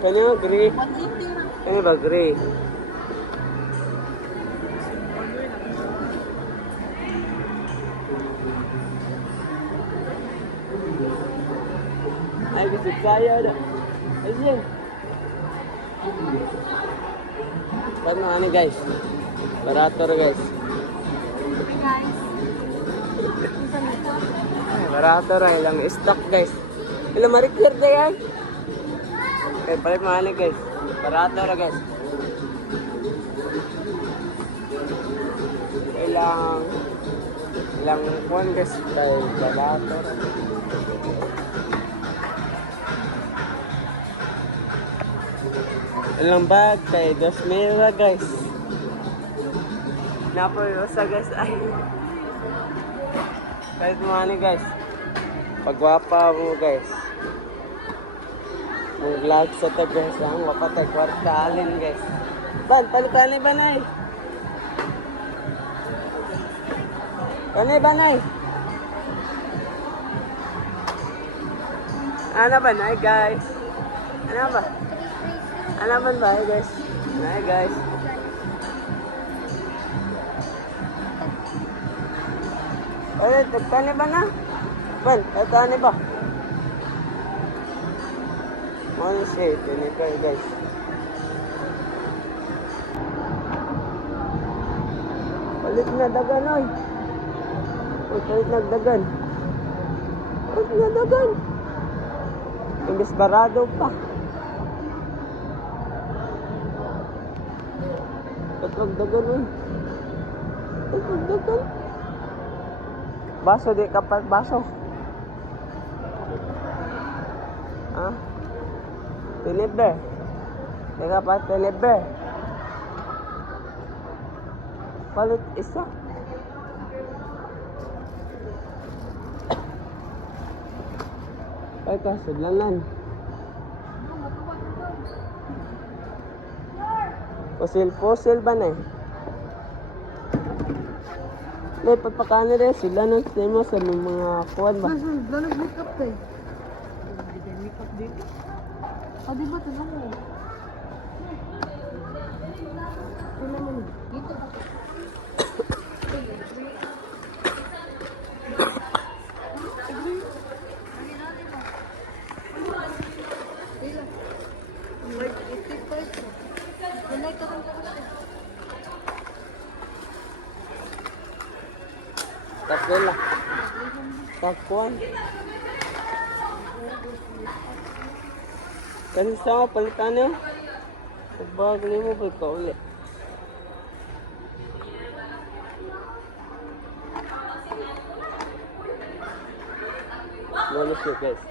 Kanyo, gray. 180 lang. Ano ba, gray? Ay, gusto kaya na. Ayun. Ba't mga ano guys? Barato rin guys. Okay guys. Isang ito. Ay, barato rin. Ilang stock guys. Ilang marikir na yan. Okay, palit mga ano guys. Barato rin guys. Ilang kuwan guys. Kaya barato rin. Ilang bag kay 2,000 guys. Napoyosa guys. Ay. Kahit mga ano guys. Pagwapa mo guys. Mag-vlog sa to guys. Ang wapatay kwartalin guys. Ban, palikani banay. Kanay banay. Ano ba na guys? Ano ba? Ano ba guys? Ano guys? Ulit, nagtani ba na? Ban, nagtani ba? Ano siya? Tinipay guys. Palit na dagan oy. Palit na dagan. Palit na dagan. Imbis barado pa. Palit dagan oy. Palit dagan. Baso di kapat baso. Ah? Tinibe. Di kapat tinibe. Palit isa. Ay kasudlanan. Pusil ba na eh? May pagpakaano rin sila ng tema sa mga kuwan ba? Saan nag-makeup tayo? Hindi makeup dito. Ah, di ba? Tignan mo. Tignan mo. Dito ba? Tapila. Pakuan. Kasi sa palitan nyo. Sabag niyo mo pa ulit. Bonus yun guys.